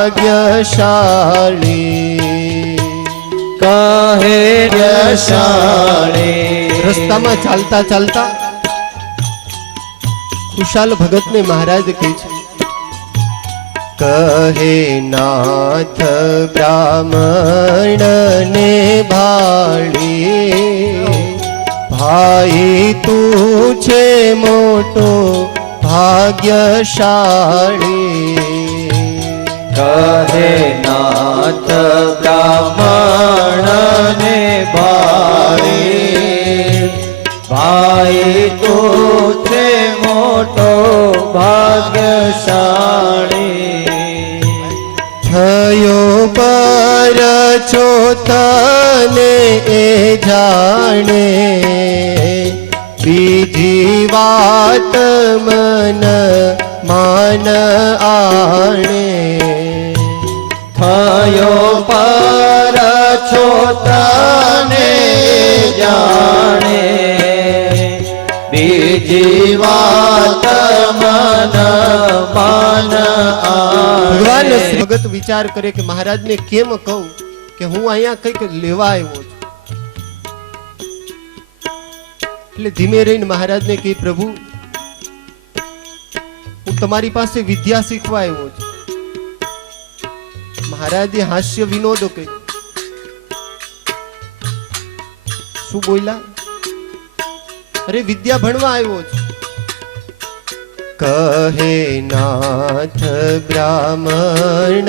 ભાગ્યશાળી. કહે યશાળી. રસ્તામાં ચાલતા ચાલતા ખુશાલ ભગતને મહારાજ કહે છે, કહે નાથ બ્રાહ્મણ ને ભાળી, ભાઈ તું છે મોટો ભાગ્યશાળી. કહે નાથ બ્રાહ્મણ ને ભાળી, ભાઈ તું છે મોટો ભાગ્યશાળી. થયો પર છો તને એ જાણે, બીજી વાત મન માન આણે. થયો પર છો તને જાણે, બીજી વાત મન માન ભગવાન આણે. શ્રી ભગત વિચાર કરે કે મહારાજને કેમ કહું કે હું અહીંયા કંઈક લેવા આવ્યો છું. એટલે ધીમે રહીને મહારાજને કહે, પ્રભુ હું તમારી પાસે વિદ્યા શીખવા આવ્યો છું. મહારાજે હાસ્ય વિનોદ કર્યો. શું બોલ્યા? અરે વિદ્યા ભણવા આવ્યો છું. કહે નાથ બ્રાહ્મણ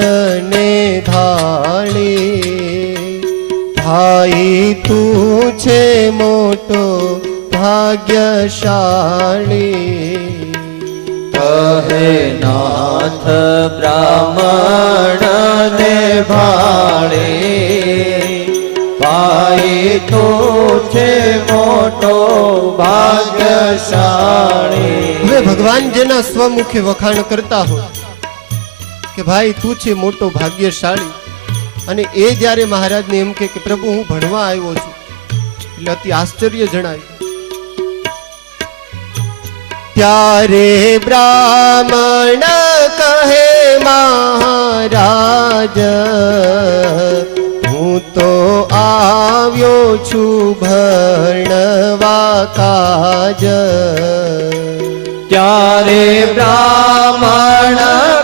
ને ભાળી, ભાઈ તું છે મોટો ભાગ્યશાળી. કહે નાથ બ્રાહ્મણ ને ભાળી, ભાઈ તું છે મોટો ભાગ્યશાળી. હવે ભગવાન જેના સ્વમુખે વખાણ કરતા હોય કે ભાઈ તું છે મોટો ભાગ્યશાળી, અને એ જ્યારે મહારાજને એમ કે પ્રભુ હું ભણવા આવ્યો છું, એટલે અતિ આશ્ચર્ય જણાય. ત્યારે બ્રાહ્મણ કહે મહારાજ, હું તો આવ્યો છું ભણવા કાજ. ત્યારે બ્રાહ્મણ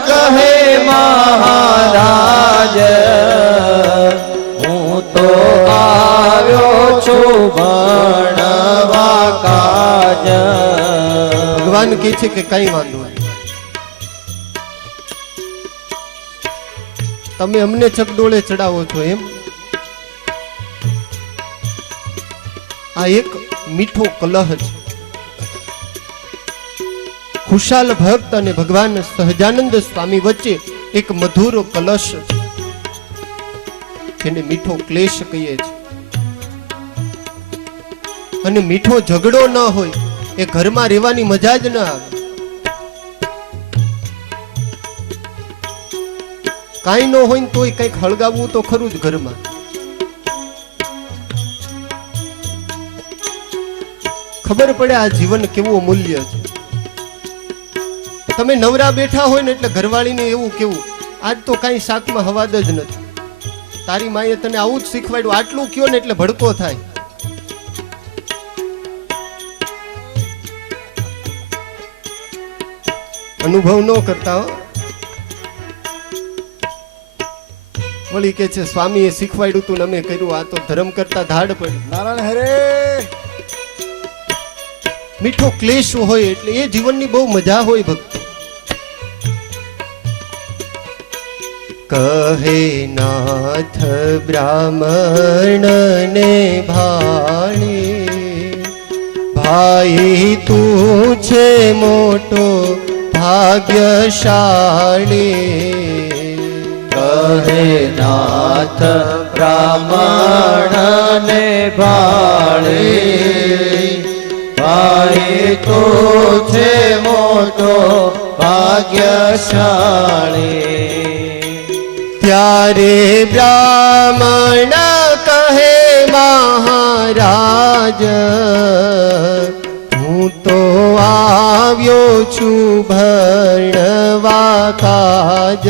કહે મહારાજ, હું તો આવ્યો છું ભણવા કાજ. ભગવાન કહે છે કે કઈ વાંધો નહીં, તમે અમને ચકડોળે ચડાવો છો એમ. આ એક મીઠો કલહ છે. ખુશાલ ભક્ત અને ભગવાન સહજાનંદ સ્વામી વચ્ચે એક મધુર કલશ છે, જેને મીઠો ક્લેશ કહીએ છીએ. અને મીઠો ઝઘડો ન હોય એ ઘરમાં રહેવાની મજા જ ન આવે. કાંઈ ન હોય ને તોય કંઈક હળગાવવું તો ખરું જ ઘરમાં. ખબર પડે આ જીવન કેવું અમૂલ્ય છે. તમે નવરા બેઠા હોય ને એટલે ઘરવાળીને એવું કેવું, આજ તો કાંઈ શાકમાં હવાદ જ નથી, તારી માએ તને આવું જ શીખવાડ્યું, આટલું કયો ને એટલે ભડકો થાય. અનુભવ ન કરતા હો. વળી કે છે સ્વામીએ શીખવાડ્યું તું ને અમે કર્યું, આ તો ધર્મ કરતા ધાડ પડી. નારાયણ હરે. મીઠો ક્લેશ હોય એટલે એ જીવનની બહુ મજા હોય ભક્તો. કહે નાથ બ્રાહ્મણ ને ભાળી, ભાઈ તું છે મોટો ભાગ્યશાળી. કહે નાથ બ્રાહ્મણ ને ભાળી, ભાઈ તો છે મોટો ભાગ્યશાળી. ત્યારે બ્રાહ્મણ કહે મહારાજ, હું તો આવ્યો છું ભણવા કાજ.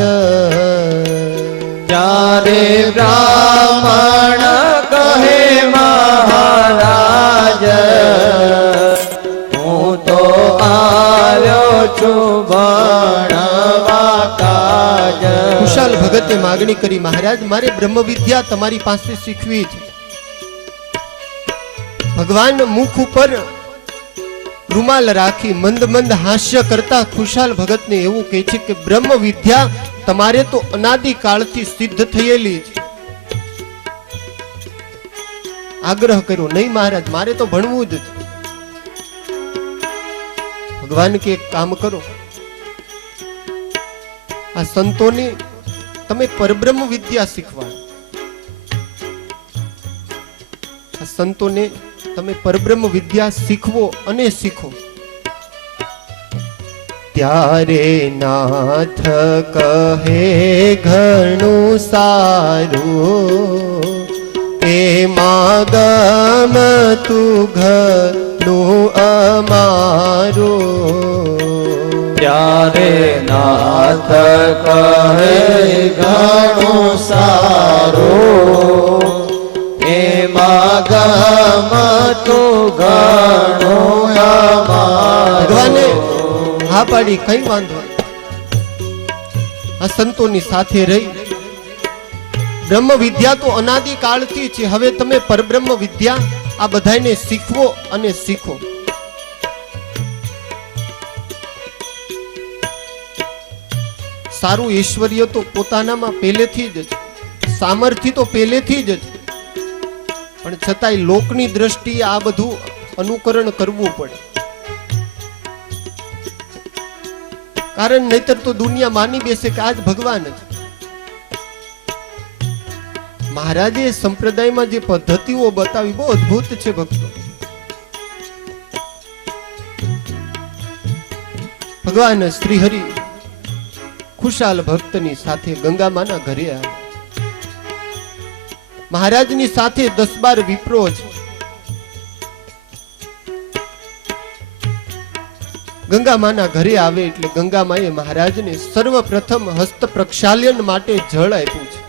ત્યારે બ્રાહ્મણ કહે મહારાજ હું તો આવ્યો છું ભણવા કાજ. કુશાલ ભગતે માગણી કરી, મહારાજ મારે બ્રહ્મ વિદ્યા તમારી પાસે શીખવી છે. ભગવાન મુખ ઉપર રૂમાલ રાખી મંદ મંદ હાસ્ય કરતા ખુશાલ ભગતને એવું કહે છે કે બ્રહ્મ વિદ્યા તમારે તો અનાદિ કાળથી સિદ્ધ થયેલી છે. આગ્રહ કર્યો, નહીં મહારાજ મારે તો ભણવું જ છે. ભગવાન કે એક કામ કરો, આ સંતોને તમે પરબ્રહ્મ વિદ્યા શીખવાડો. આ સંતોને તમે પરબ્રહ્મ વિદ્યા શીખવો અને શીખો. ત્યારે નાથ કહે ઘણું સારું એમાં ગમતું ઘણું અમારું. ત્યારે નાથ કહે ઘણું સારું એમાં ગમતું ઘણું અમારું. ભગવાને હા પાડી, કઈ વાંધો નહીં. આ સંતોની સાથે રહી બ્રહ્મ વિદ્યા તો અનાદિ કાળથી છે. હવે તમે પરબ્રહ્મ વિદ્યા આ બધાને શીખવો અને શીખો. સારું ઐશ્વર્ય તો પોતાનામાં પહેલેથી જ છે, સામર્થ્ય તો પહેલેથી જ છે, પણ છતાંય લોકની દ્રષ્ટિએ આ બધું અનુકરણ કરવું પડે. કારણ નહીતર તો દુનિયા માની બેસે કે આજ ભગવાન જ. મહારાજે સંપ્રદાયમાં જે પદ્ધતિઓ બતાવી બહુ અદ્ભુત છે ભક્તો. ભગવાન શ્રી હરિ ખુશાલ ભક્તની સાથે ગંગામાના ઘરે આવ્યા. મહારાજની સાથે 10-12 વિપ્રો છે. ગંગામાના ઘરે આવે એટલે ગંગામાએ મહારાજને સર્વપ્રથમ હસ્ત પ્રક્ષાલન માટે જળ આપ્યું છે.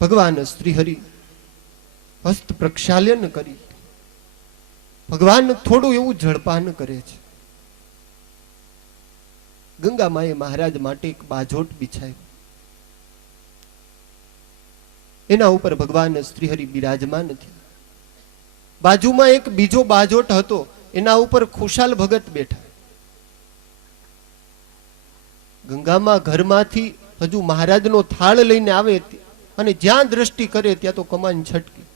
ભગવાન શ્રી હરિ હસ્ત પ્રક્ષાલન કરી ભગવાન થોડું એવું જળપાન કરે છે. ગંગામાએ મહારાજ માટે એક બાજોટ બિછાયો. એના ઉપર ભગવાન શ્રી હરિ બિરાજમાન થયા. બાજુમાં એક બીજો બાજોટ હતો, એના ઉપર ખુશાલ ભગત બેઠા. ગંગામાં ઘરમાંથી હજુ મહારાજનો થાળ લઈને આવે અને જ્યાં દ્રષ્ટિ કરે ત્યાં તો કમાન છટકી.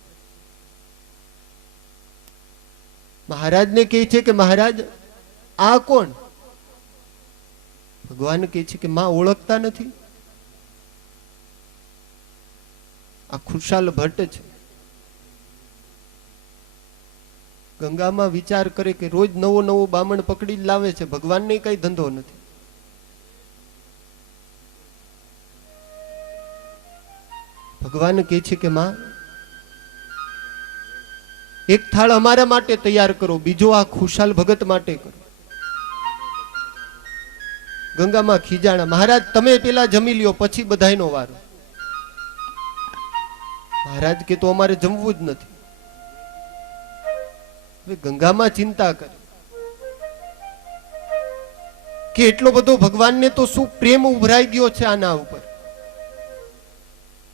મહારાજને કહે છે કે મહારાજ આ કોણ? ભગવાન કહે છે કે માં ઓળખતા નથી? આ ખુશાલ ભટ્ટ છે. ગંગામાં વિચાર કરે કે રોજ નવો નવો બામણ પકડી જ લાવે છે, ભગવાનને કઈ ધંધો નથી. ભગવાન કહે છે કે માં એક થાળ અમારા માટે તૈયાર કરો, બીજો આ ખુશાલ ભગત માટે કરો. ગંગામાં ખીજાણા, મહારાજ તમે પેલા જમી લ્યો પછી બધાયનો વારો. મહારાજ કે તો અમારે જમવું જ નથી. હવે ગંગામાં ચિંતા કરે કે એટલો બધો ભગવાનને તો શું પ્રેમ ઉભરાઈ ગયો છે આના ઉપર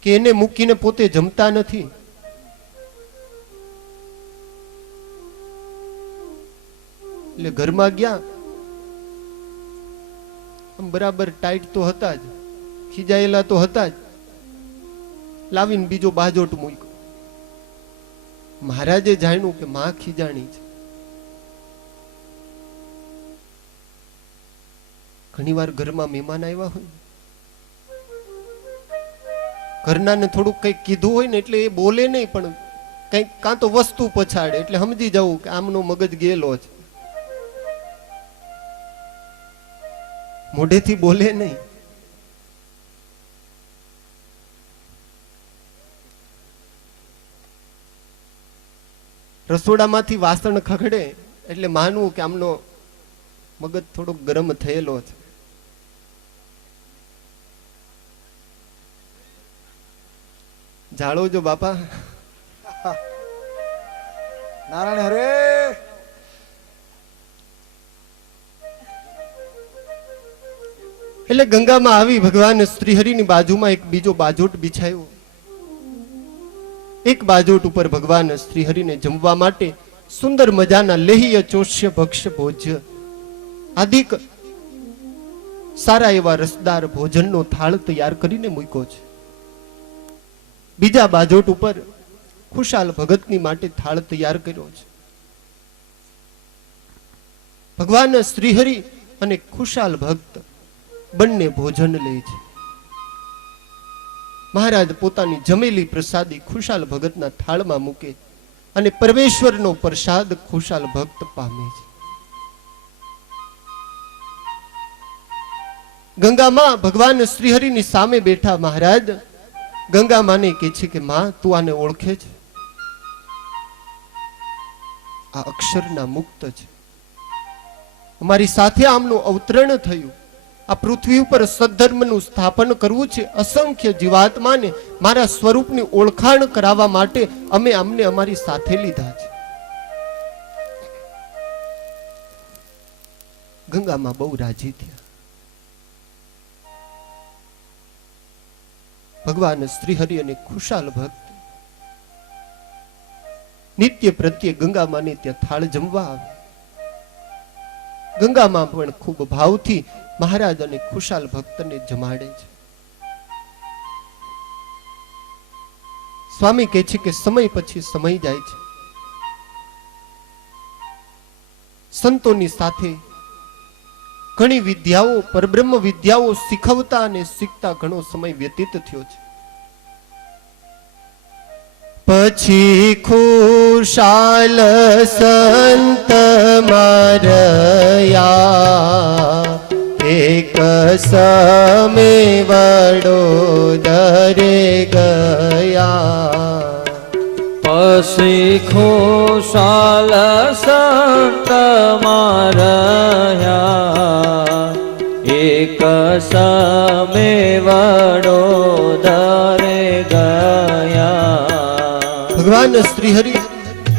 કે એને મૂકીને પોતે જમતા નથી. એટલે ઘરમાં ગયા, આમ બરાબર ટાઈટ તો હતા જ, ખીજાયેલા તો હતા જ, લાવીને બીજો બાજોટ મૂક્યો. મહારાજે જાણ્યું કે માં ખીજાણી છે. ઘણી વાર ઘરમાં મહેમાન આવ્યા હોય, ઘરનાને થોડુંક કંઈક કીધું હોય ને એટલે એ બોલે નહીં, પણ કંઈક કાં તો વસ્તુ પછાડે એટલે સમજી જવું કે આમનો મગજ ગયેલો છે. મોઢેથી બોલે નહીં. રસોડામાંથી વાસણ ખખડે એટલે માનવું કે આમનો મગજ થોડોક ગરમ થયેલો છે. જાળો જો બાપા. નારાયણ હરે. એટલે ગંગામાં આવી ભગવાન શ્રીહરિની બાજુમાં એક બીજો બાજોટ બિછાયો. એક બાજોટ ઉપર ભગવાન શ્રીહરિને જમવા માટે સુંદર મજાના લેહ્ય ચોષ્ય ભક્ષ્ય ભોજ્ય આદિક સારા એવા રસદાર ભોજનનો થાળ તૈયાર કરીને મૂક્યો છે. બીજા બાજોટ ઉપર ખુશાલ ભગતની માટે થાળ તૈયાર કર્યો છે. ભગવાન શ્રીહરિ અને ખુશાલ ભક્ત બંને ભોજન લે છે. મહારાજ પોતાની જમેલી પ્રસાદી ખુશાલ ભગતના થાળમાં મૂકે અને પરમેશ્વરનો પ્રસાદ ખુશાલ ભક્ત પામે છે. ગંગામાં ભગવાન શ્રીહરિની સામે બેઠા મહારાજ ગંગા માને કહે છે કે માં તું આને ઓળખે છે? આ અક્ષરના મુક્ત છે. અમારી સાથે આમનું અવતરણ થયું. આ પૃથ્વી ઉપર સદ્ધર્મનું સ્થાપન કરવું છે. અસંખ્ય જીવાત્માને મારા સ્વરૂપની ઓળખાણ કરાવવા માટે અમે અમને અમારી સાથે લીધા છે. ગંગામાં બહુ રાજી થયા. ભગવાન શ્રીહરિ અને ખુશાલ ભક્ત નિત્ય પ્રત્યે ગંગામાને ત્યાં થાળ જમવા આવે. ગંગામાં પણ ખૂબ ભાવથી મહારાજ અને ખુશાલ ભક્તને જમાડે છે. સ્વામી કહે છે કે સમય પછી સમય જાય છે. સંતોની સાથે ઘણી વિદ્યાઓ પરબ્રહ્મ વિદ્યાઓ શીખવતા અને શીખતા ઘણો સમય વ્યતીત થયો છે. પછી ખુશાલ સંત મારયા એક સમે વડોદરે ગયા. પછી ખુશાલ સંત મારયા એક સમે વડોદરે ગયા. ભગવાન શ્રીહરિ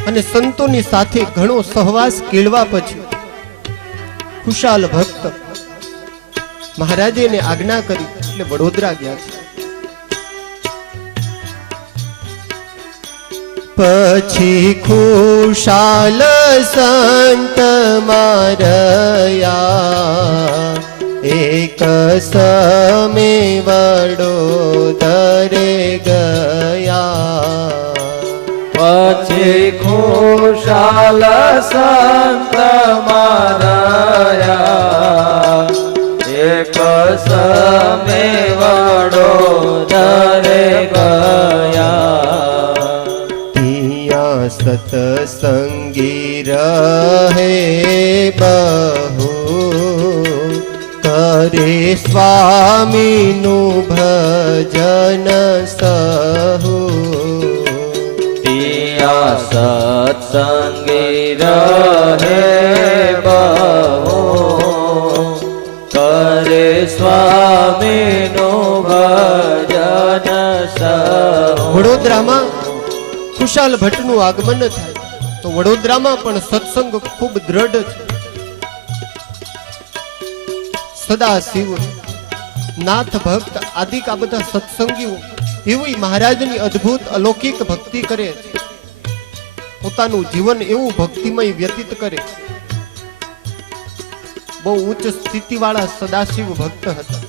અને સંતોની સાથે ઘણો સહવાસ કેળવા પછી ખુશાલ ભક્ત મહારાજે એને આજ્ઞા કરી એટલે વડોદરા ગયા છે. પછી ખુશાલ સંત મારયા એક સમે વડોદરે ગયા. પછી ખુશાલ સંત મારયા એક સમે વડોદરે ગયા. ત્યાં સતસંગી રહે બહુ કરે સ્વામીનું ભજન સહુ. સત્સંગી રહે બહુ કરે સ્વામીનું ભજન સહુ. વડોદરામાં ખુશાલ ભટ્ટનું આગમન થાય તો વડોદરામાં પણ સત્સંગ ખૂબ દ્રઢ છે. સદા શિવ નાથ ભક્ત આદિક આ બધા સત્સંગીઓ એવી મહારાજની અદ્ભુત અલૌકિક ભક્તિ કરે છે. પોતાનું જીવન એવું ભક્તિમય વ્યતીત કરે. બહુ ઉચ્ચ સ્થિતિ વાળા સદાશિવ ભક્ત હતા.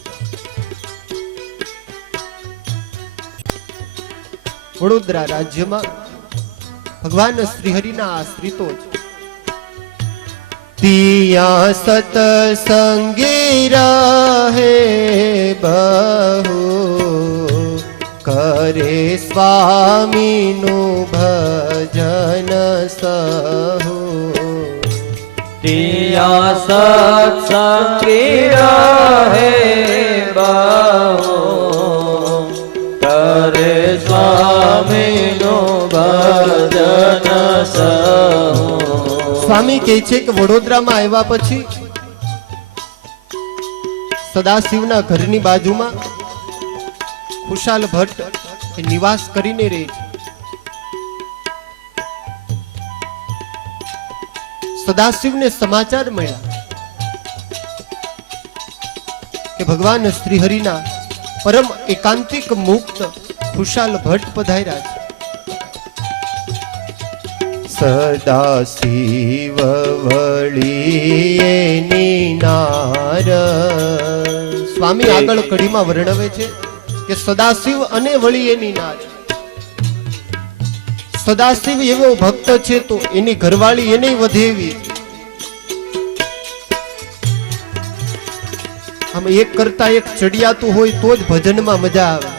વડોદરા રાજ્યમાં ભગવાન શ્રીહરિના આશ્રિતો છે. ત્યાં સતસંગી રહે બહુ કરે સ્વામીનું ભજન સહુ. ત્યાં સત્સંગી રહે બહુ કરે સ્વામીનું ભજન સહુ. સ્વામી કહે છે કે વડોદરામાં આવ્યા પછી સદાશિવના ઘરની બાજુમાં ખુશાલ ભટ્ટ એ નિવાસ કરીને રહે છે. સદાશિવને સમાચાર મળ્યા કે ભગવાન શ્રીહરિના પરમ એકાંતિક મુક્ત ખુશાલ ભટ્ટ પધાર્યા છે. સદાશિવ વળી નાર સ્વામી આગળ કડીમાં વર્ણવે છે કે સદાશિવ અને વળી એની નાર. સદાશિવ એવો ભક્ત છે તો એની ઘરવાળી એને વધેવી. આમ એક કરતા એક ચડિયાતું હોય તો જ ભજનમાં મજા આવે.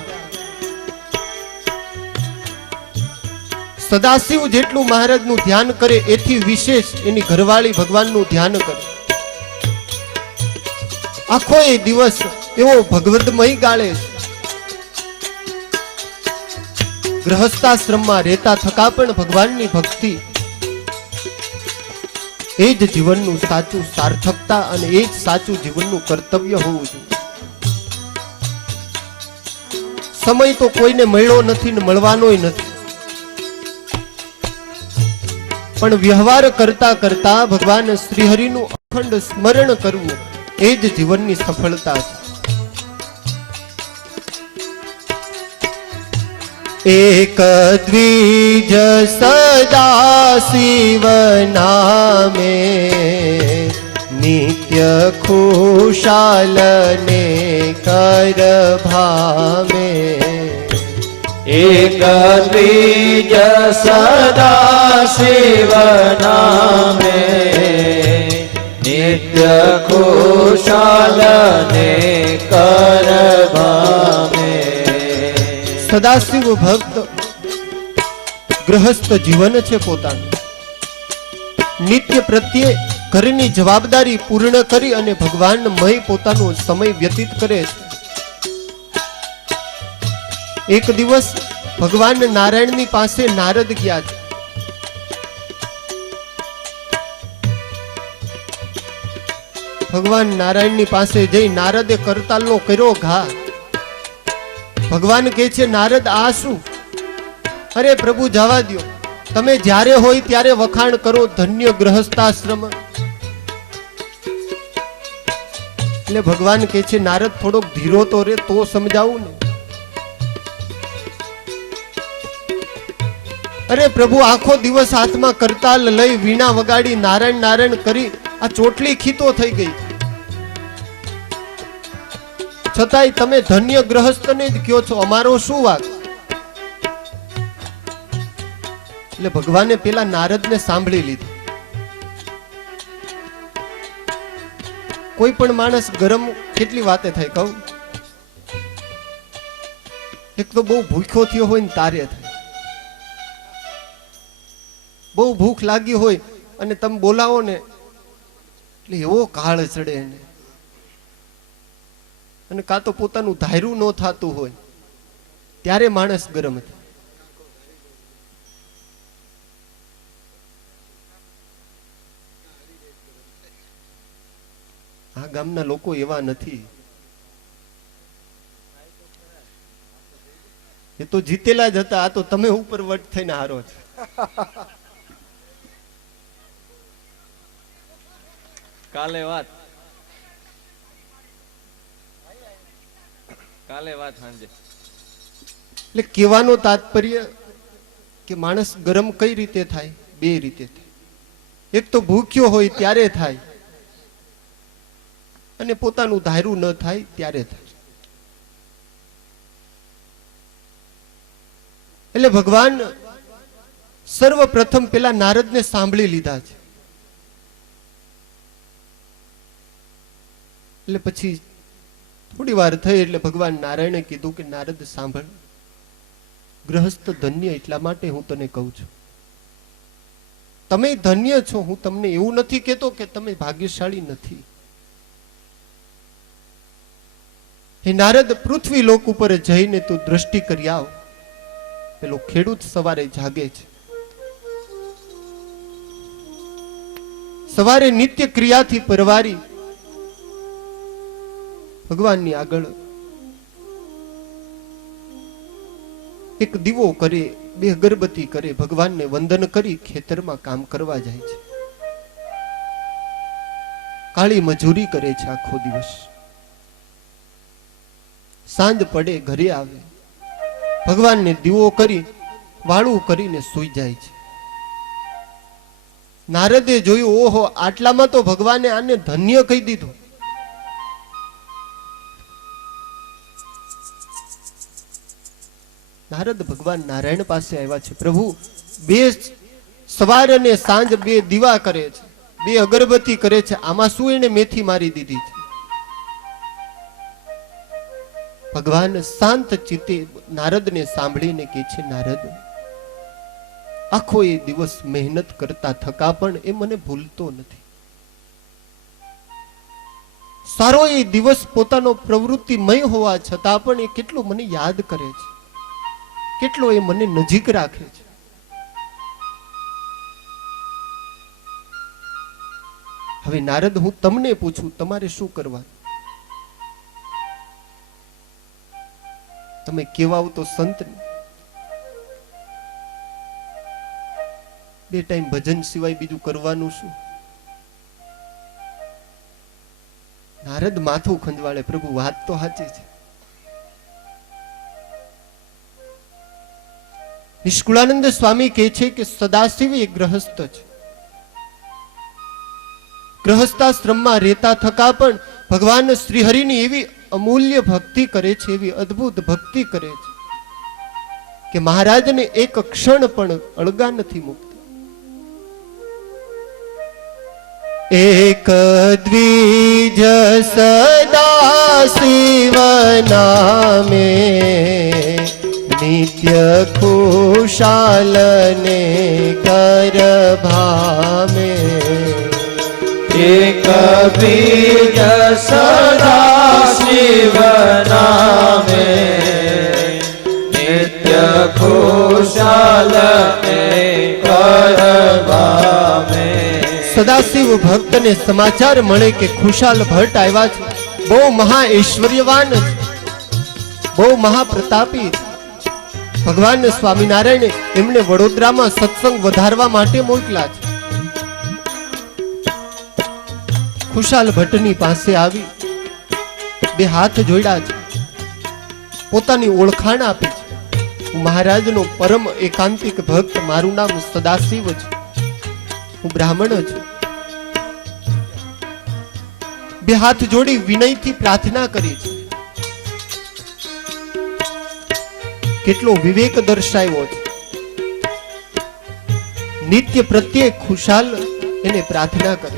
સદાશિવ જેટલું મહારાજનું ધ્યાન કરે એથી વિશેષ એની ઘરવાળી ભગવાનનું ધ્યાન કરે. આખો એ દિવસ એવો ભગવદમય ગાળે છે. ગૃહસ્થાશ્રમમાં રહેતા થકા પણ ભગવાનની ભક્તિ એ જ જીવનનું સાચું સાર્થકતા અને એ જ સાચું જીવનનું કર્તવ્ય હોવું જોઈએ. સમય તો કોઈને મળ્યો નથી ને મળવાનોય નથી, પણ વ્યવહાર કરતા કરતા ભગવાન શ્રીહરિનું અખંડ સ્મરણ કરવું એ જ જીવનની સફળતા છે. એક દ્વિજ સદાશિવ નામે નિત્ય ખુશાલ ને કર ભામે. એક દ્વિજ સદાશિવ નામે નિત્ય ખુશાલ ને કર ભામે. સદાશિવ ભક્ત ગૃહસ્થ જીવન છે પોતાનું. નિત્ય પ્રત્યે ઘરની જવાબદારી પૂર્ણ કરી અને ભગવાનમય પોતાનો સમય વ્યતીત કરે છે. એક દિવસ ભગવાન નારાયણની પાસે નારદ ગયા છે. ભગવાન નારાયણની પાસે જઈ નારદે કરતાલનો કર્યો ઘા. ભગવાન કહે છે, નારદ આ શું? અરે પ્રભુ જવા દ્યો, તમે જ્યારે હોય ત્યારે વખાણ કરો ધન્ય ગૃહસ્થાશ્રમ. એટલે ભગવાન કહે છે, નારદ થોડોક ધીરો તો રે તો સમજાવું ને. અરે પ્રભુ આખો દિવસ હાથમાં કરતાલ લઈ વીણા વગાડી નારાયણ નારાયણ કરી આ ચોટલી ખીતો થઈ ગઈ, છતાંય તમે ધન્ય ગ્રહસ્થને જ કયો છો, અમારો શું વાક? એટલે ભગવાને પેલા નારદને સાંભળી લીધું. કોઈ પણ માણસ ગરમ કેટલી વાતે થાય કહું? એક તો બહુ ભૂખ્યો થયો હોય ને તારે થાય, બહુ ભૂખ લાગી હોય અને તમે બોલાવો ને એટલે એવો કાળ ચડે એને. અને કાં તો પોતાનું ધાર્યું ન થતું હોય ત્યારે માણસ ગરમ થાય. આ ગામના લોકો એવા નથી. એ તો જીતેલા જ હતા. આ તો તમે ઉપર વટ થઈને હારો છો. કાલે વાત સાંજે. એટલે કહેવાનો તાત્પર્ય કે માણસ ગરમ કઈ રીતે થાય? બે રીતે થાય. એક તો ભૂખ્યો હોય ત્યારે થાય અને પોતાનું ધાર્યું ન થાય ત્યારે થાય. એટલે ભગવાન સર્વપ્રથમ પેલા નારદને સાંભળી લીધા છે. એટલે પછી થોડી વાર થઈ એટલે ભગવાન નારાયણે કીધું કે નારદ સાંભળ, ગૃહસ્થ ધન્ય એટલા માટે હું તને કહું છું. તમે ધન્ય છો, હું તમને એવું નથી કહેતો કે તમે ભાગ્યશાળી નથી. હે નારદ, પૃથ્વી લોક ઉપર જઈને તું દ્રષ્ટિ કરી આવ. પેલો ખેડૂત સવારે જાગે છે, સવારે નિત્ય ક્રિયાથી પરવારી ભગવાનની આગળ એક દીવો કરે, બે અગરબત્તી કરે, ભગવાનને વંદન કરી ખેતરમાં કામ કરવા જાય છે. કાળી મજૂરી કરે છે આખો દિવસ. સાંજ પડે ઘરે આવે, ભગવાનને દીવો કરી વાળું કરીને સૂઈ જાય છે. નારદે જોયું, ઓહો, આટલામાં તો ભગવાને આને ધન્ય કહી દીધું. નારદ ભગવાન નારાયણ પાસે આવ્યા છે. પ્રભુ, બે સવાર અને સાંજ બે દીવા કરે છે, બે અગરબત્તી કરે છે, આમાં શું એને મેથી મારી દીધી છે? ભગવાન શાંત ચિત્તે નારદને સાંભળીને કહે છે, નારદ, આખો એ દિવસ મહેનત કરતા થકા પણ એ મને ભૂલતો નથી. સારો એ દિવસ પોતાનો પ્રવૃત્તિમય હોવા છતાં પણ એ કેટલો મને યાદ કરે છે, કેટલો એ મને નજીક રાખે છે. હવે નારદ, હું તમને પૂછું, તમારે શું કરવાનું? તમે કેવાઓ તો સંત ને. બે ટાઈમ ભજન સિવાય બીજું કરવાનું શું? નારદ માથું ખંજવાળે, પ્રભુ વાત તો સાચી છે. નિષ્કુળાનંદ સ્વામી કહે છે કે સદાશિવ એ ગ્રહસ્થ છે. ગ્રહસ્થાશ્રમમાં રહેતા થકા પણ ભગવાન શ્રીહરિની એવી અમૂલ્ય ભક્તિ કરે છે, એવી અદ્ભુત ભક્તિ કરે છે કે મહારાજને એક ક્ષણ પણ અળગા નથી મૂકતા. એક દ્વિજ સદાશિવ નામે નિત્ય ખુશાલ ને કર ભામે. એક બીજ સદાશિવ નામે નિત્ય ખુશાલ ને કર ભામે. સદાશિવ ભક્તને સમાચાર મળે કે ખુશાલ ભટ્ટ આવ્યા છે, બહુ મહા ઐશ્વર્યવાન છે, બહુ મહાપ્રતાપી છે. ભગવાન સ્વામિનારાયણે એમને વડોદરામાં સત્સંગ વધારવા માટે મોકલા છે. ખુશાલ ભટ્ટની પાસે આવી બે હાથ જોડ્યા છે, પોતાની ઓળખાણ આપી છે. હું મહારાજનો પરમ એકાંતિક ભક્ત, મારું નામ સદાશિવ છે, હું બ્રાહ્મણ છું. બે હાથ જોડી વિનયથી પ્રાર્થના કરી છે. કેટલો વિવેક દર્શાવ્યો છે. નિત્ય પ્રત્યે ખુશાલ એને પ્રાર્થના કરે.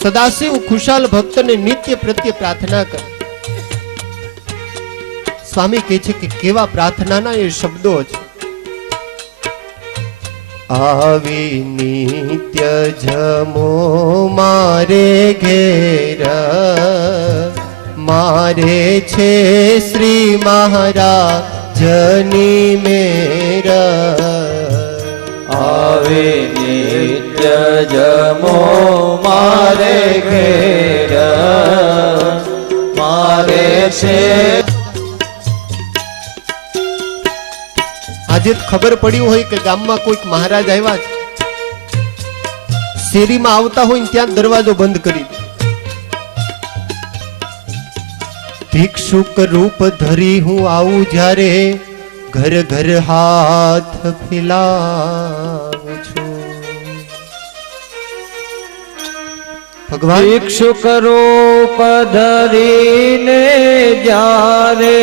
સદાશિવ ખુશાલ ભક્તને નિત્ય પ્રત્યે પ્રાર્થના કરે. સ્વામી કહે છે કે કેવા પ્રાર્થનાના એ શબ્દો છે. આવી નિત્ય જમો મારે ઘેર, મારે છે શ્રી મહારાજની મેર. આવે નિત્ય જમો મારે ઘેર, મારે છે. આજે ખબર પડ્યું હોય કે ગામમાં કોઈક મહારાજ આવ્યા છે, શેરીમાં આવતા હોય ને ત્યાં દરવાજો બંધ કરી દે. ભિક્ષુક રૂપ ધરી હું આવું જ્યારે, ઘર ઘર હાથ ફેલાવું છું. ભગવાન ભિક્ષુક રૂપ ધરીને જ્યારે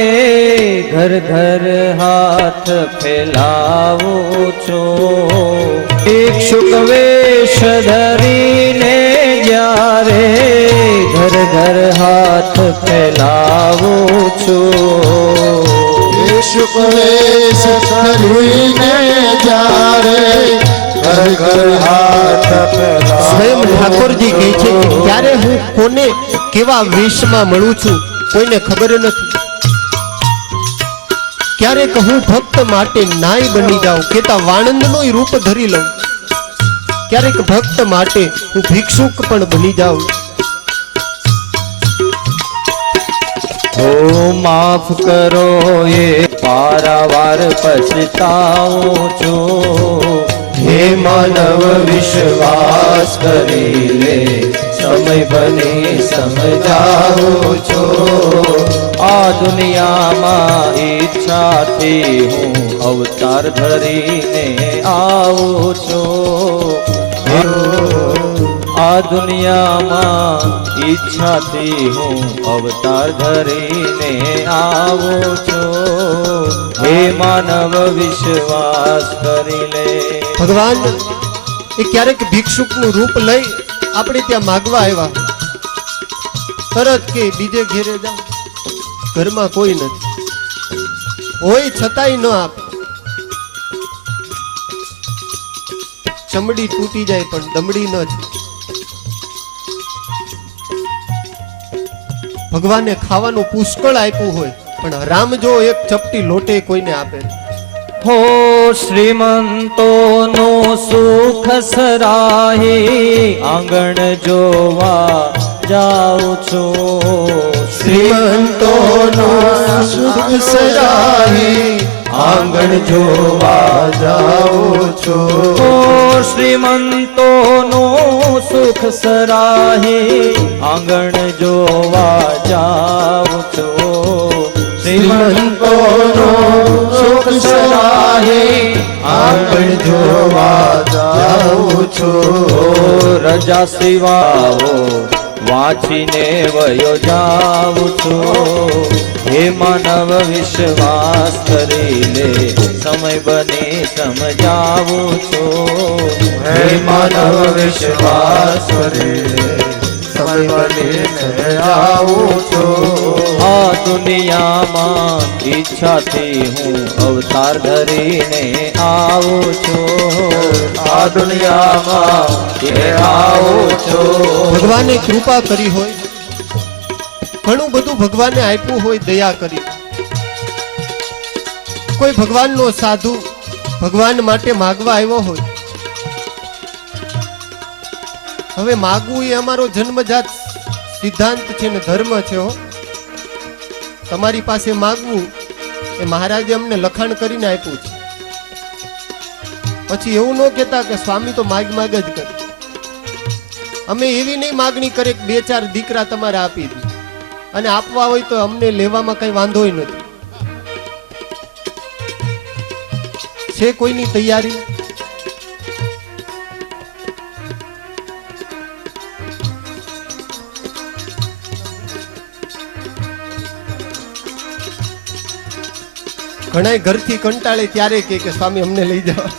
ઘર ઘર હાથ ફેલાવું છું. ભિક્ષુક વેશ ધરીને જ્યારે ઘર ઘર હાથ ફેલાવું છું. ભિક્ષુક વેશ ધરીને જ્યારે ઘર ઘર હાથ ફેલાવું. સ્વયં ઠાકોરજી કહે છે કે ત્યારે હું કોને કેવા વેશમાં મળું છું કોઈને ખબર નથી. ક્યારેક હું ભક્ત માટે નાય બની જાઉં, કેતા વાણંદનો રૂપ ધરી લઉં. ક્યારેક ભક્ત માટે હું ભિક્ષુક પણ બની જાઉં. ઓ માફ કરો એ પારાવાર પછતાવું છું હે માનવ વિશ્વાસ કરી લે, સમય બની સમજાવું છું. આ દુનિયામાં ઈચ્છાથી હું અવતાર ધરીને આવું છું. આ દુનિયામાં ઈચ્છાથી હું અવતાર ધરીને આવું છું. હે માનવ વિશ્વાસ કરી લે. ભગવાન એ ક્યારેક ભિક્ષુકનું રૂપ લઈ આપણે ત્યાં માગવા આવ્યા, તરત કે બીજે ઘેરે જાઓ, ઘરમાં કોઈ નથી, હોય છતાંય ન આપે. ચમડી તૂટી જાય પણ દમડી ન જાય. ભગવાને ખાવાનું પુષ્કળ આપ્યું હોય પણ રામ જો એક ચપટી લોટે કોઈને આપે. હો શ્રીમંતોનું સુખ સરાહી આંગણ જોવા જાઉં છું. શ્રીમંતોનું સુખ સરાહી આંગણ જોવા જાઉં છું. હો શ્રીમંતોનું સુખ સરાહી આંગણ જોવા જાઉં છું. શ્રીમંતોનું સુખ સરાહી આંગણ જોવા જાઉં છું. રજા સિવાઓ વાંચીને વયો જાઉં છું. હે માનવ વિશ્વાસ કરી લે, સમય બને સમજાવું છું. હે માનવ વિશ્વાસ કરી લે, સમય બની જાઉં છું. આ દુનિયામાં ઈચ્છાથી હું અવતાર ધરીને આવું છું. આ દુનિયામાં આવું છું. ભગવાને કૃપા કરી હોય, ઘણું બધું ભગવાને આપ્યું હોય, દયા કરી. કોઈ ભગવાનનો સાધુ ભગવાન માટે માગવા આવ્યો હોય, હવે માગવું એ અમારો જન્મજાત સિદ્ધાંત છે ને ધર્મ છે. હો, તમારી પાસે માગવું એ મહારાજે અમને લખાણ કરીને આપ્યું છે. પછી એવું ન કહેતા કે સ્વામી તો માગ માગ જ કરે. અમે એવી નહીં માગણી કરે કે 2-4 દીકરા તમારે આપી દે, અને આપવા હોય તો અમને લેવામાં કઈ વાંધો નથી. છે કોઈની તૈયારી? ઘણા ઘરથી કંટાળે ત્યારે કે સ્વામી અમને લઈ જાઓ.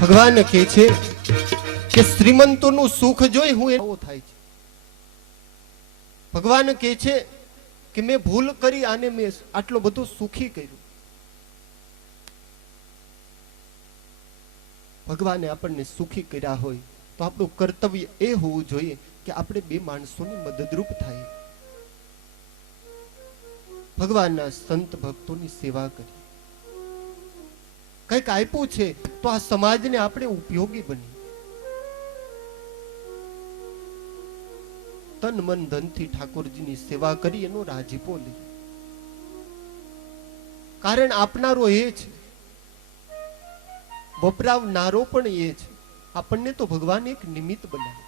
ભગવાન કહે છે કે શ્રીમંતોનું સુખ જોઈ હું એવો થાય છે. ભગવાન કહે છે કે મેં ભૂલ કરી, આને મેં આટલો બધો સુખી કર્યું. ભગવાને આપણને સુખી કર્યા હોય તો આપણું કર્તવ્ય એ હોવું જોઈએ કે આપણે 2 માણસોની મદદરૂપ થાય, ભગવાનના સંત ભક્તોની સેવા કરી. કંઈક આપ્યું છે તો આ સમાજને આપણે ઉપયોગી બની. તન મન ધનથી ઠાકોરજીની સેવા કરી એનો રાજીપો લઈ. કારણ આપનારો એ છે, વપરાવનારો પણ એ છે. આપણને તો ભગવાન એક નિમિત્ત બનાવે.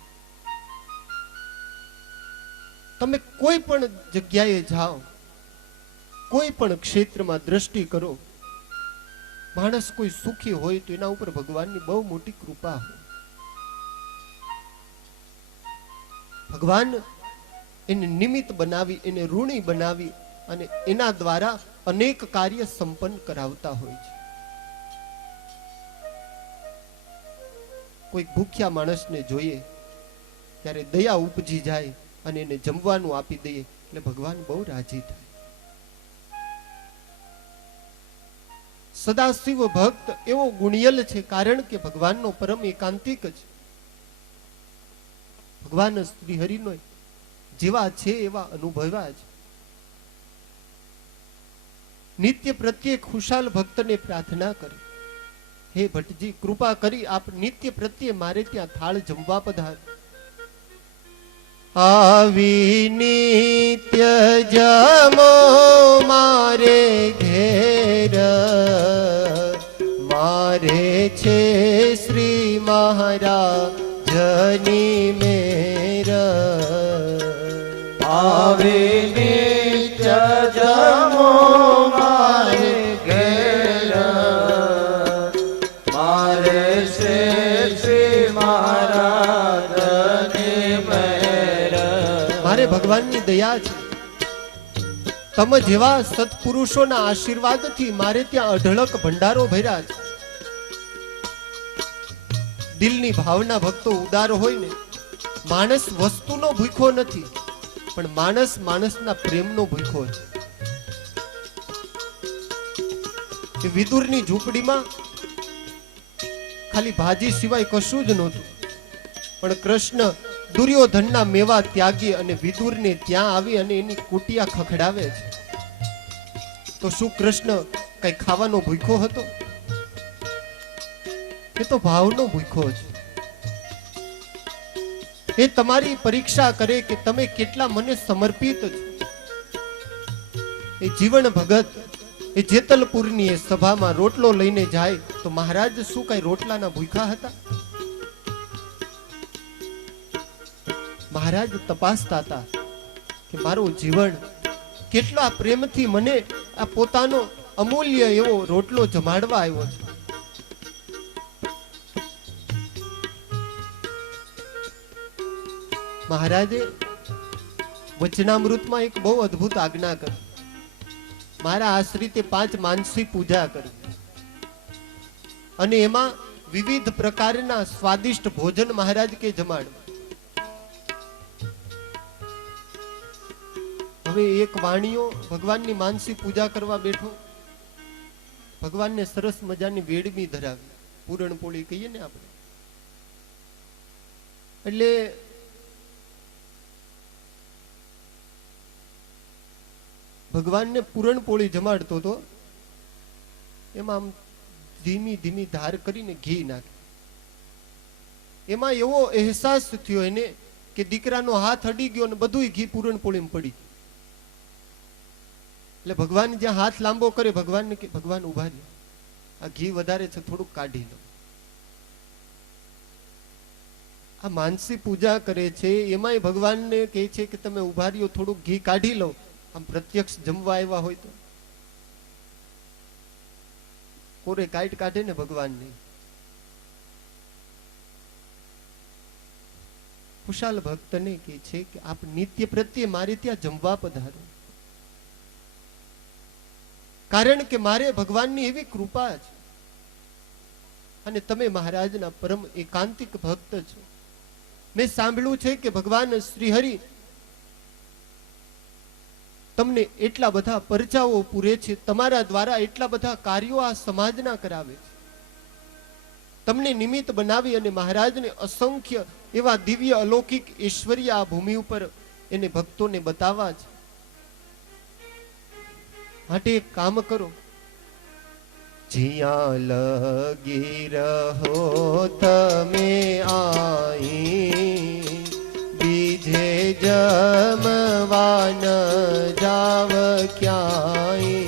તમે કોઈ પણ જગ્યાએ જાઓ, કોઈ પણ ક્ષેત્રમાં દ્રષ્ટિ કરો, માણસ કોઈ સુખી હોય તો એના ઉપર ભગવાનની બહુ મોટી કૃપા હોય. ભગવાન એને નિમિત્ત બનાવી, એને ઋણી બનાવી અને એના દ્વારા અનેક કાર્ય સંપન્ન કરાવતા હોય છે. કોઈ ભૂખ્યા માણસને જોઈએ ત્યારે દયા ઉપજી જાય અને એને જમવાનું આપી દઈએ એટલે ભગવાન બહુ રાજી થાય. સદાશિવ ભક્ત એવો ગુણિયલ છે કારણ કે ભગવાનનો પરમ એકાંતિક છે. ભગવાન શ્રી હરિનો જેવા છે એવા અનુભવ્યા છે. નિત્ય પ્રત્યે ખુશાલ ભક્તને પ્રાર્થના કરે, હે ભટ્ટજી કૃપા કરી આપ નિત્ય પ્રત્યે મારે ત્યાં થાળ જમવા પધાર. આવી નિત્ય જમો મારે ઘેર મારે છે શ્રી મહારાજની મેર આવે નિત્ય જમો મારે ઘેર મારે શ્રી મહારાજની મેર મારે ભગવાનની દયા છે તમ જેવા સત્પુરુષોના આશીર્વાદથી મારે ત્યાં અઢળક ભંડારો ભર્યા છે દિલની ભાવના ભક્તો ઉદાર હોય ને માણસ વસ્તુનો ભૂખો નથી પણ માણસ માણસના પ્રેમનો ભૂખો છે વિદુરની ઝૂંપડીમાં ખાલી ભાજી સિવાય કશું જ નહોતું પણ કૃષ્ણ દુર્યોધનના મેવા ત્યાગી અને વિદુરને ત્યાં આવી અને એની કુટિયા ખખડાવે છે તો શું કૃષ્ણ કઈ ખાવાનો ભૂખો હતો એ તો ભાવનો ભૂખો છે એ તમારી પરીક્ષા કરે કે તમે કેટલા મને સમર્પિત છો એ જીવન ભગત એ જેતલપુરની એ સભામાં રોટલો લઈને જાય તો મહારાજ શું કઈ રોટલાના ભૂખા હતા મહારાજ તપાસતા હતા કે મારું જીવન કેટલા પ્રેમથી મને આ પોતાનો અમૂલ્ય એવો રોટલો જમાડવા આવ્યો છે મહારાજે વચનામૃતમાં એક બહુ અદ્ભુત આજ્ઞા કરી મારા આશ્રિતે 5 માનસી પૂજા કરી અને એમાં વિવિધ પ્રકારના સ્વાદિષ્ટ ભોજન મહારાજ કે જમાડ હવે એક વાણિયો ભગવાનની માનસી પૂજા કરવા બેઠો ભગવાનને સરસ મજાની વેડમી ધરાવી પૂરણપોળી કહીએ ને આપણે એટલે ભગવાનને પૂરણપોળી જમાડતો તો એમાં આમ ધીમી ધીમી ધાર કરીને ઘી નાખે એમાં એવો અહેસાસ થયો એને કે દીકરાનો હાથ અડી ગયો અને બધું ઘી પૂરણપોળીમાં પડી ગયું એટલે ભગવાન જ્યાં હાથ લાંબો કરે ભગવાનને કે ભગવાન ઉભા રહ્યો આ ઘી વધારે છે થોડુંક કાઢી લો આ માનસી પૂજા કરે છે એમાંય ભગવાનને કહે છે કે તમે ઉભા રહ્યો થોડુંક ઘી કાઢી લો આમ પ્રત્યક્ષ જમવા આવ્યા હોય તો કોરે કાઈટ કાઢે ને ભગવાન ને કુશાલ ભક્તને કહે છે કે આપ નિત્ય પ્રત્યે મારે ત્યાં જમવા પધારો કારણ કે મારે ભગવાનની એવી કૃપા છે અને તમે મહારાજના પરમ એકાંતિક ભક્ત છો મેં સાંભળ્યું છે કે ભગવાન શ્રીહરિ તમને એટલા બધા પરચાઓ પૂરે છે તમારા દ્વારા એટલા બધા કાર્યો આ સમાજના કરાવે છે તમને નિમિત્ત બનાવી અને મહારાજને અસંખ્ય એવા દિવ્ય અલૌકિક ઐશ્વર્ય આ ભૂમિ ઉપર એને ભક્તોને બતાવવા છે માટે એક કામ કરો જ્યાં લગી રહો તમે આઈ બીજે જમવા ન જાવ ક્યાંય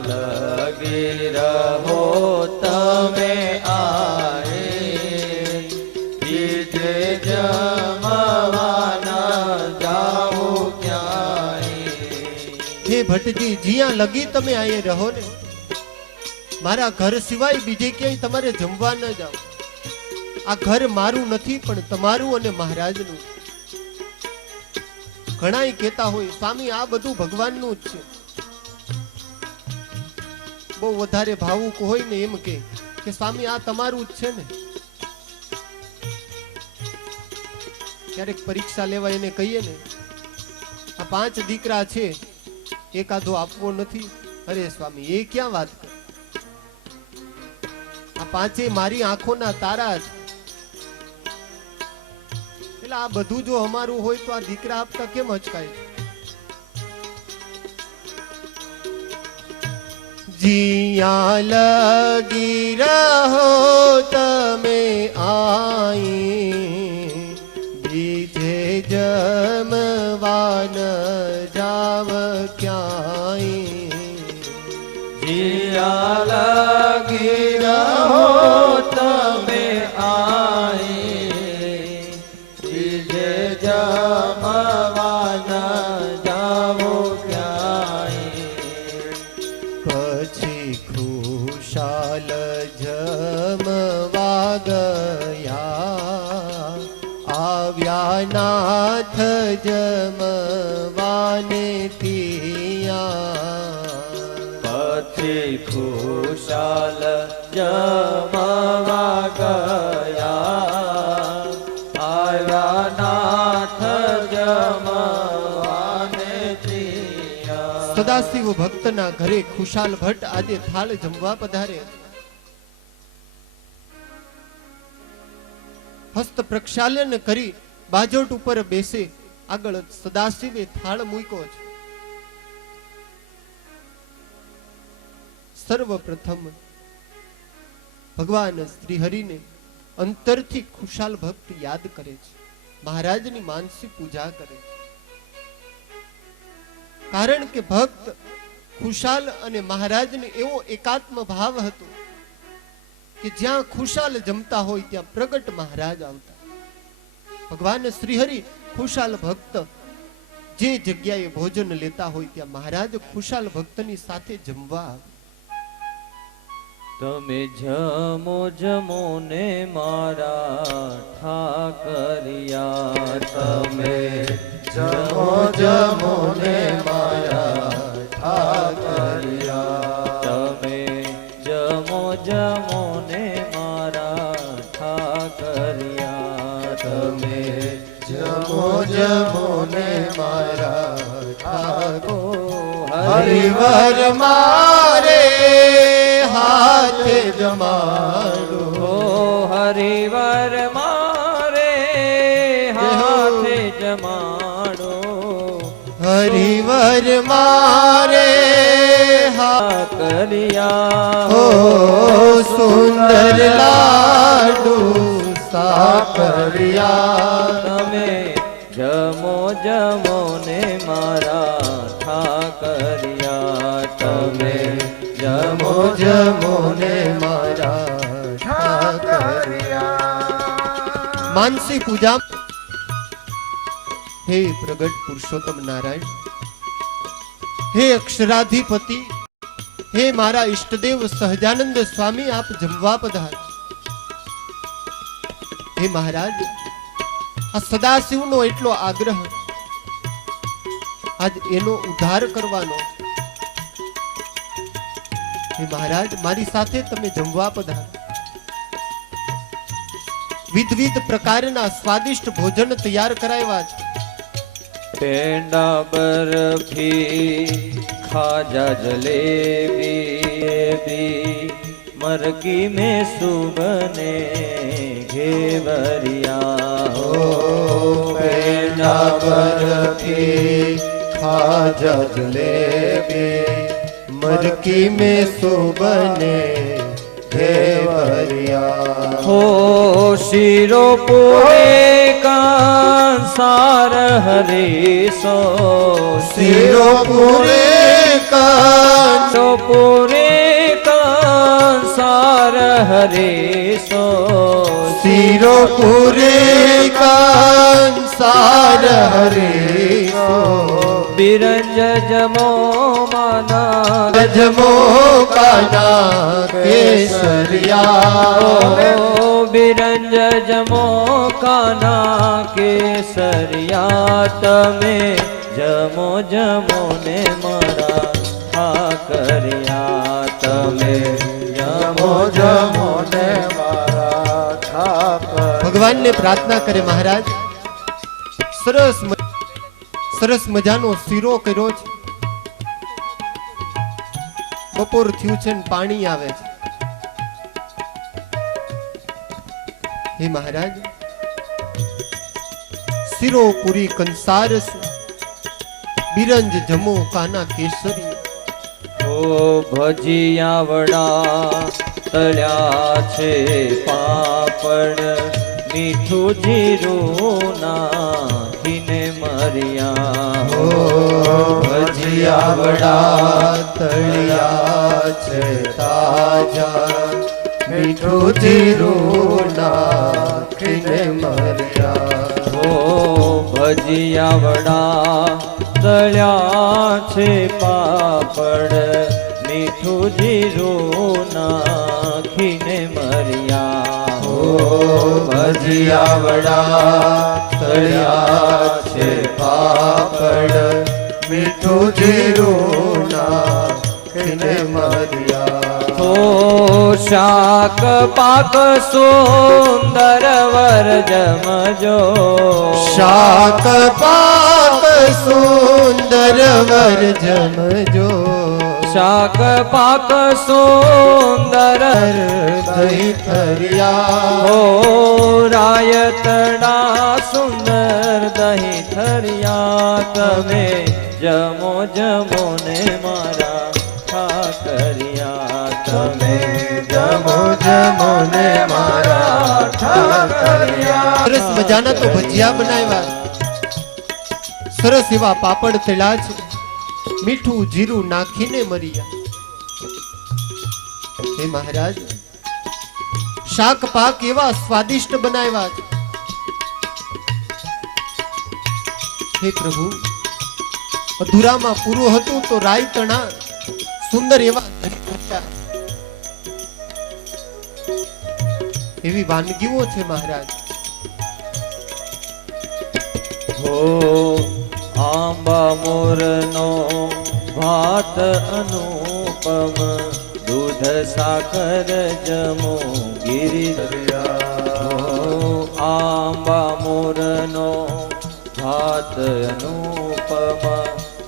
લગી રહો તમે આએ બીજે જમવા ન જાઓ ક્યાંય હે ભટ્ટજી જ્યાં લગી તમે આયે રહો ને મારા ઘર સિવાય બીજે ક્યાંય તમારે જમવા ન જાવ આ ઘર મારું નથી પણ તમારું અને મહારાજનું ઘણાય કહેતા હોય સ્વામી આ બધું ભગવાનનું જ છે બહુ વધારે ભાવુક હોય ને એમ કે સ્વામી આ તમારું જ છે ને ક્યારેક પરીક્ષા લેવા એને કહીએ ને આ 5 દીકરા છે એકાદો આપવો નથી અરે સ્વામી એ ક્યાં વાત કરે આ 5 મારી આંખોના તારા છે એટલે આ બધું જો અમારું હોય તો આ દીકરા આપતા કેમ હચકાય जिया लगी रहो तमे आई નાથ જમવાને તિયા પછી ખુશાલ જમવા ગયા આવ્યા નાથ જમવાને તિયા સદાશિવ ભક્તના ઘરે ખુશાલ ભટ્ટ આજે થાળ જમવા પધારે. હસ્ત પ્રક્ષાલન કરી બાજોટ ઉપર બેસે. આગળ સદાશિવે થાળ મૂક્યો છે. સર્વપ્રથમ ભગવાન શ્રી હરિને અંતરથી ખુશાલ ભક્ત યાદ કરે છે. મહારાજની માનસી પૂજા કરે છે. કારણ કે ભક્ત ખુશાલ અને મહારાજને એવો એકાત્મ ભાવ હતો કે જ્યાં ખુશાલ જમતા હોય ત્યાં પ્રગટ મહારાજ આવતા. ભગવાન શ્રીહરિ ખુશાલ ભક્ત જે જગ્યાએ ભોજન લેતા હોય ત્યાં મહારાજ ખુશાલ ભક્તની સાથે જમવા આવે. તમે જમો જમો ને મારા ઠાકરિયા તમે જમો જમો ને મારા ઠાકરિયા તમે જમો જમો ને મારા ઠાકરિયા તમે જમો જમો ને મારા ઠાકોર હરિવર મારે હાથે જમાડો હરિવર મારે હાથે જમાડો હરિવર મારે કરિયા હો સુંદર લાડુ સાકરિયા તમે જમો જમો ને મારા ઠાકરિયા તમે જમો જમો ને મારા ઠાકરિયા. માનસી પૂજા. હે પ્રગટ પુરુષોત્તમ નારાયણ, હે અક્ષરાધિપતિ, હે મારા ઈષ્ટદેવ સહજાનંદ સ્વામી, આપ જમવા પધાર. હે મહારાજ, આ સદાશિવનો એટલો આગ્રહ, આજ એનો ઉદ્ધાર કરવાનો. હે મહારાજ, મારી સાથે તમે જમવા પધાર. વિવિધ પ્રકારના સ્વાદિષ્ટ ભોજન તૈયાર કરાવ્યા છે. પેંડા બરફી ખાજા જલેબી મરકી में સુબને ઘેવરિયા પેંડા બરફી ખાજા જલેબી મરકી में સુબને ઘેવરિયા हो શીરો પૂરે કાંસાર હરીસો શીરો પૂરે શીરો પૂરે કાંસાર હરીસો શીરો પૂરે કંસાર હરીસો બિરંજ જમો માના જમો કાના કેસરિયા બિરંજ જમો કાના કેસરિયા તમે જમો જમો ને મારા ઠાકરિયા તમે જમો જમો ને મારા ઠાકર ભગવાનને પ્રાર્થના કરે, મહારાજ સરસ મજાનો શીરો કર્યો છે. બપોર થયું છે ને પાણી આવે છે. હે મહારાજ, શીરો પૂરી કંસાર બિરંજ જમો કાના કેસરી. ઓ ભજીયા વડા તળ્યા છે પાપડ મીઠું જીરું નાખીને મરિયા ઓ ભજીયા વડા તળિયા છે તાજા મીઠું જીરું નાખીને મરિયા. ઓ ભજીયા વડા તળ્યા છે પાપડ મીઠું જીરું નાખીને મરિયા ભજીયા વડા તળ્યા છે પાપડ મીઠું જીરું નાખીને મર્યા. હો શાક પાક સુંદર વર જમજો. શાક પાક સુંદર વર જમજો. શાક પાક સુંદર દહીં થરિયા હો રાયતડા સુંદર દહીં થરિયા. તમે જમો જમો ને મારા ઠાકરિયા. તમે જમો જમો ને મારા ઠાકરિયા. સરસ મજાના તો ભજીયા બનાવ્યા, સરસ એવા પાપડ તળ્યા છે, મીઠું જીરું નાખીને મર્યા. હે મહારાજ, શાક પાક એવા સ્વાદિષ્ટ બનાવ્યા છે. હે પ્રભુ, અધૂરામાં પૂરું હતું તો રાયતણા સુંદર એવા એવી વાનગીઓ છે મહારાજ. હો આંબા મોરનો ભાત અનુપમ દૂધ સાકર જમો ગિરિધર્યા. હો આંબા મોરનો ભાત અનુપમ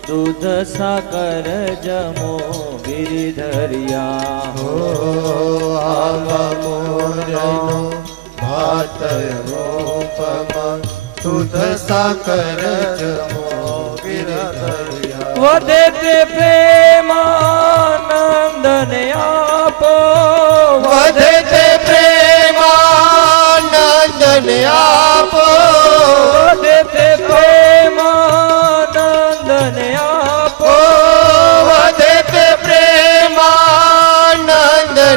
દૂધ સાકર જમો ગિરિધર્યા. હો આંબા મોરનો ભાત અનુપમ દૂધ સાકર જમો ગિરિધર્યા. વધે તે પ્રેમાનંદ ને આપો. વધે તે પ્રેમાનંદ ને આપો. વધે તે પ્રેમાનંદ ને આપો. વધે તે પ્રેમાનંદ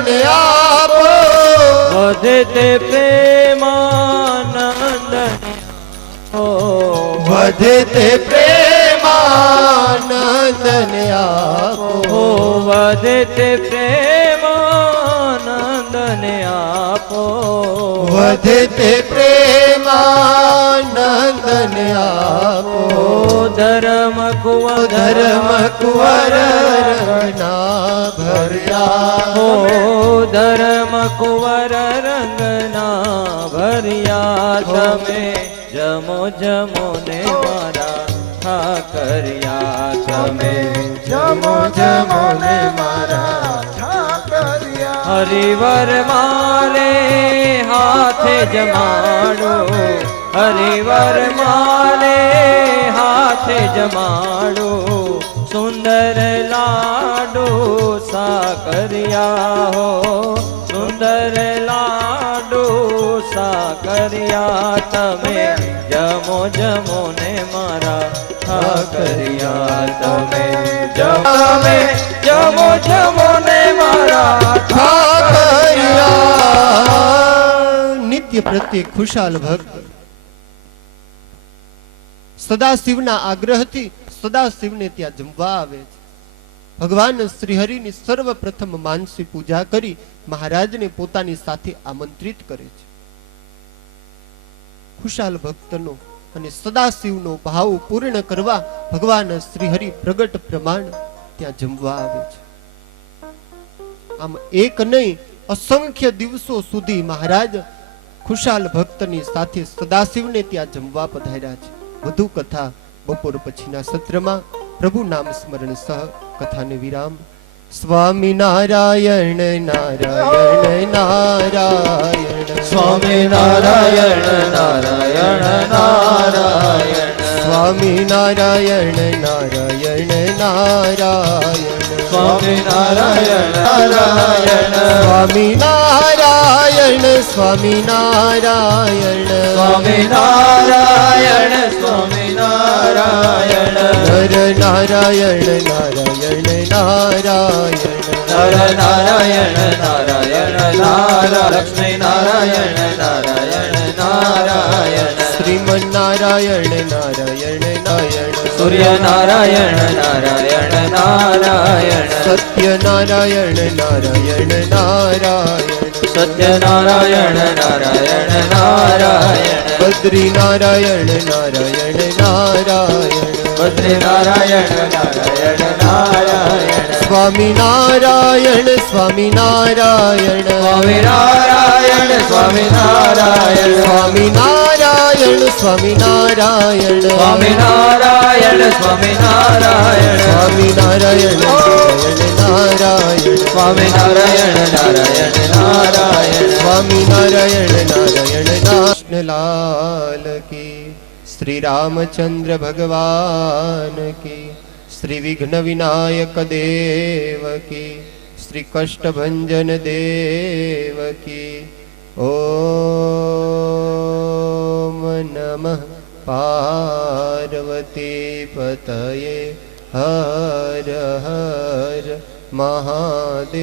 ને આપો. વધે તે પ્રેમાનંદ ને આપો. વધે તે પ્રેમાનંદ ને આપો. વધે તે પ્રેમાનંદ ને આપો. વધે તે પ્રેમાનંદ ને આપો. ધર્મ કુંવર ધર્મ કુંવર ના ભર્યા. હો ધર્મ કુંવર રંગના ભર્યા. તમે જમો જમો ને મારા ઠાકરિયા. તમે જમો જમો ને મારા ઠાકરિયા. હરિવર મારે હાથે જમાડો. હરિવર મારે હાથે જમાડો. સુંદર લાડો સાકરિયા. હો સુંદર લાડો સાકરિયા. તમે જમો જમો ને મારા ઠાકરિયા. તમે જમો જમો ને મારા ઠાકરિયા. નિત્ય પ્રત્યે ખુશાલ ભક્ત સદાશિવના આગ્રહથી સદાશિવને ત્યાં જમવા આવે છે. ભગવાન શ્રી હરિની સર્વપ્રથમ માનસી પૂજા કરી મહારાજને પોતાની સાથે આમંત્રિત કરે છે. ખુશાલ ભક્તનો અને સદાશિવનો ભાવ પૂર્ણ કરવા ભગવાન શ્રી હરિ પ્રગટ પ્રમાણ ત્યાં જમવા આવે છે. આમ એક નહીં અસંખ્ય દિવસો સુધી મહારાજ ખુશાલ ભક્તની સાથે સદાશિવને ત્યાં જમવા પધાર્યા છે. વધુ કથા બપોર પછીના સત્રમાં. પ્રભુ નામ સ્મરણ સહ કથાને વિરામ. સ્વામી નારાયણ નારાયણ નારાયણ. સ્વામી નારાયણ નારાયણ નારાયણ. સ્વામી નારાયણ નારાયણ નારાયણ. સ્વામી નારાયણ નારાયણ. સ્વામી નારાયણ સ્વામી નારાયણ. સ્વામી નારાયણ સ્વામી નારાયણ. નર નારાયણ નારાયણ નારાયણ. નર નારાયણ નારાયણ નારાયણ. લક્ષ્મી નારાયણ નારાયણ નારાયણ. શ્રીમન નારાયણ નારાયણ નારાયણ. સૂર્ય નારાયણ નારાયણ નારાયણ. સત્ય નારાયણ નારાયણ નારાયણ. સત્ય નારાયણ નારાયણ નારાયણ. બદ્રી નારાયણ નારાયણ નારાયણ બદ્રી નારાયણ નારાયણ નારાયણ સ્વામી નારાયણ સ્વામી નારાયણ સ્વામી નારાયણ સ્વામી નારાયણ સ્વામી નારાયણ સ્વામી નારાયણ સ્વામી નારાયણ સ્વામી નારાયણ સ્વામી નારાયણ નારાયણ સ્વામી નારાયણ નારાયણ નારાયણ સ્વામી નારાયણ નારાયણ કૃષ્ણલાલ કી શ્રી રામચંદ્ર ભગવાન કી શ્રી વિઘ્ન વિનાયક દેવ કી શ્રી કષ્ટભંજન દેવ કી ઓમ નમઃ પાર્વતી પતયે હર હર મહાદેવ